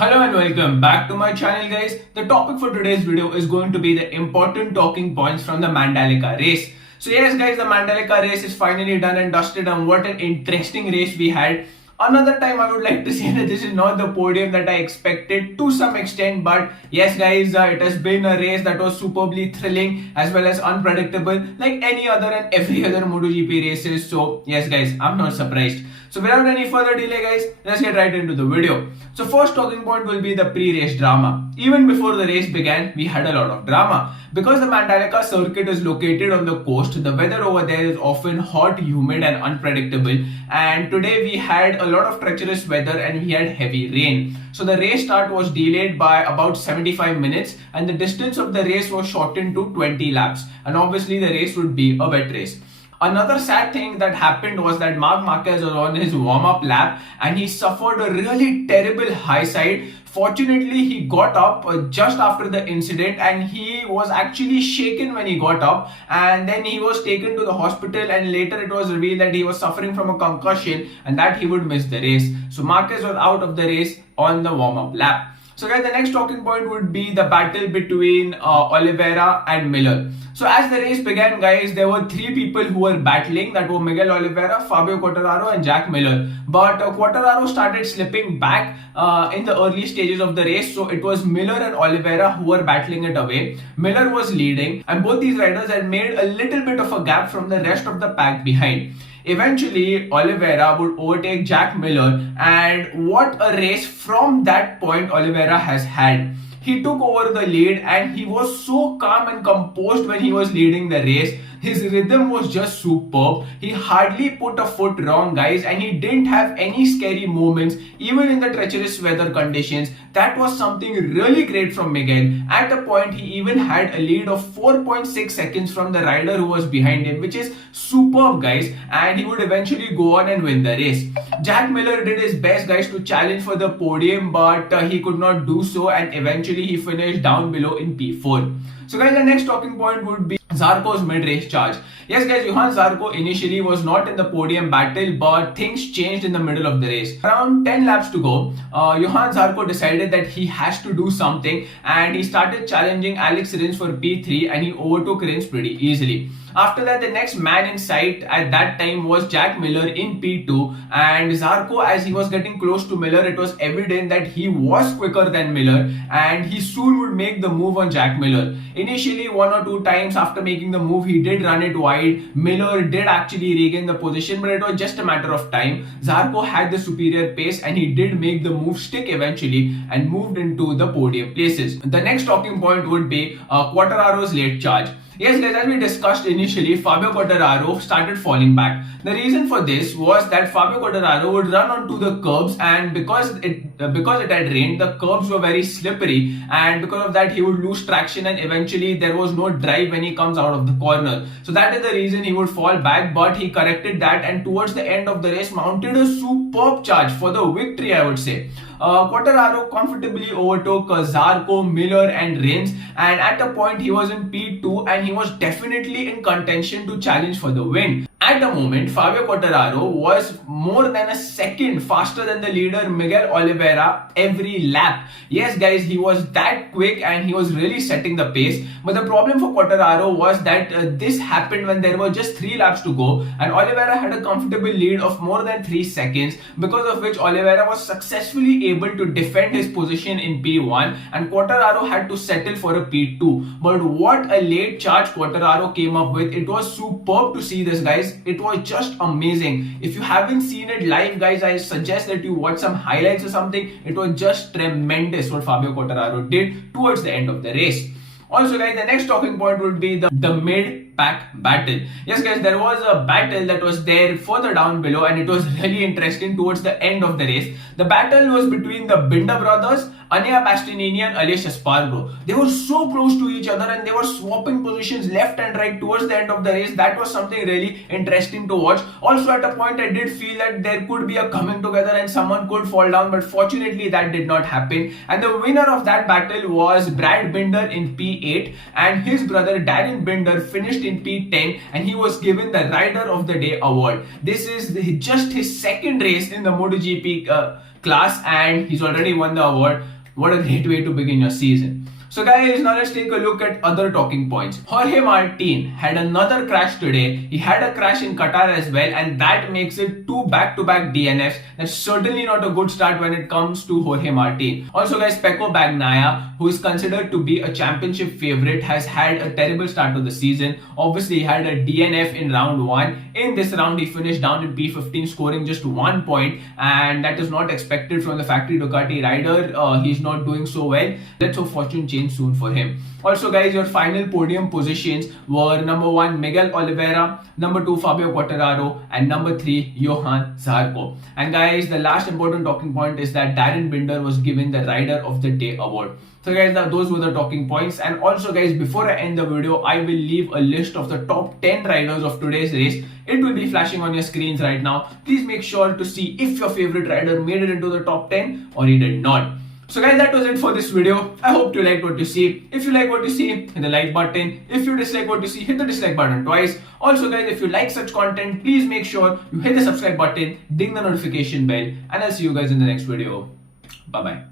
Hello and welcome back to my channel, guys. The topic for today's video is going to be the important talking points from the Mandalika race. So yes guys, the Mandalika race is finally done and dusted, and what an interesting race we had. Another time I would like to say that this is not the podium that I expected to some extent, but yes guys, it has been a race that was superbly thrilling as well as unpredictable like any other and every other MotoGP races. So yes guys, I'm not surprised. So without any further delay guys, let's get right into the video. So first talking point will be the pre-race drama. Even before the race began, we had a lot of drama. Because the Mandalika circuit is located on the coast, the weather over there is often hot, humid and unpredictable. And today we had a lot of treacherous weather and we had heavy rain. So the race start was delayed by about 75 minutes and the distance of the race was shortened to 20 laps. And obviously the race would be a wet race. Another sad thing that happened was that Marc Marquez was on his warm-up lap and he suffered a really terrible high side. Fortunately, he got up just after the incident and he was actually shaken when he got up, and then he was taken to the hospital, and later it was revealed that he was suffering from a concussion and that he would miss the race. So Marquez was out of the race on the warm-up lap. So guys, the next talking point would be the battle between Oliveira and Miller. So as the race began guys, there were three people who were battling, that were Miguel Oliveira, Fabio Quartararo and Jack Miller. But Quartararo started slipping back in the early stages of the race, so it was Miller and Oliveira who were battling it away. Miller was leading and both these riders had made a little bit of a gap from the rest of the pack behind. Eventually, Oliveira would overtake Jack Miller, and what a race from that point Oliveira has had. He took over the lead and he was so calm and composed when he was leading the race. His rhythm was just superb. He hardly put a foot wrong guys, and he didn't have any scary moments even in the treacherous weather conditions. That was something really great from Miguel. At a point he even had a lead of 4.6 seconds from the rider who was behind him, which is superb guys, and he would eventually go on and win the race. Jack Miller did his best guys to challenge for the podium, but he could not do so, and eventually he finished down below in P4. So guys, the next talking point would be Zarco's mid-race charge. Yes guys, Johann Zarco initially was not in the podium battle, but things changed in the middle of the race. Around 10 laps to go, Johann Zarco decided that he has to do something, and he started challenging Alex Rins for P3 and he overtook Rins pretty easily. After that, the next man in sight at that time was Jack Miller in P2, and Zarco, as he was getting close to Miller, it was evident that he was quicker than Miller and he soon would make the move on Jack Miller. Initially, one or two times after making the move, he did run it wide. Miller did actually regain the position, but it was just a matter of time. Zarco had the superior pace and he did make the move stick eventually and moved into the podium places. The next talking point would be Quartararo's late charge. Yes guys, as we discussed initially, Fabio Quartararo started falling back. The reason for this was that Fabio Quartararo would run onto the curbs, and because it had rained, the curbs were very slippery, and because of that he would lose traction and eventually there was no drive when he comes out of the corner. So that is the reason he would fall back, but he corrected that and towards the end of the race mounted a superb charge for the victory, I would say. Quartararo comfortably overtook Zarco, Miller and Rins, and at a point he was in P2 and he was definitely in contention to challenge for the win. At the moment, Fabio Quartararo was more than a second faster than the leader Miguel Oliveira every lap. Yes guys, he was that quick and he was really setting the pace. But the problem for Quartararo was that this happened when there were just 3 laps to go, and Oliveira had a comfortable lead of more than 3 seconds, because of which Oliveira was successfully able to defend his position in P1 and Quartararo had to settle for a P2. But what a late charge Quartararo came up with. It was superb to see this guys. It was just amazing. If you haven't seen it live guys, I suggest that you watch some highlights or something. It was just tremendous what Fabio Quartararo did towards the end of the race. Also guys, the next talking point would be the mid-pack battle. Yes guys, there was a battle that was there further down below and it was really interesting towards the end of the race. The battle was between the Binder brothers, Ania Bastianini and Aleix Espargaro. They were so close to each other and they were swapping positions left and right towards the end of the race. That was something really interesting to watch. Also at a point I did feel that there could be a coming together and someone could fall down, but fortunately that did not happen. And the winner of that battle was Brad Binder in P8 and his brother Darren Binder finished in P10 and he was given the Rider of the Day award. This is just his second race in the MotoGP class, and he's already won the award. What a great way to begin your season. So guys, now let's take a look at other talking points. Jorge Martin had another crash today. He had a crash in Qatar as well, and that makes it 2 back-to-back DNFs. That's certainly not a good start when it comes to Jorge Martin. Also guys, Pecco Bagnaia, who is considered to be a championship favorite, has had a terrible start to the season. Obviously, he had a DNF in round 1. In this round, he finished down in P15, scoring just 1 point, and that is not expected from the factory Ducati rider. He's not doing so well. Let's hope fortune changes soon for him. Also guys, your final podium positions were number 1 Miguel Oliveira, number 2 Fabio Quartararo, and number 3 Johann Zarco. And guys, the last important talking point is that Darren Binder was given the Rider of the Day award. So guys, those were the talking points. And also guys, before I end the video, I will leave a list of the top 10 riders of today's race. It will be flashing on your screens right now. Please make sure to see if your favorite rider made it into the top 10 or he did not. So guys, that was it for this video. I hope you liked what you see. If you like what you see, hit the like button. If you dislike what you see, hit the dislike button twice. Also guys, if you like such content, please make sure you hit the subscribe button, ding the notification bell, and I'll see you guys in the next video. Bye bye.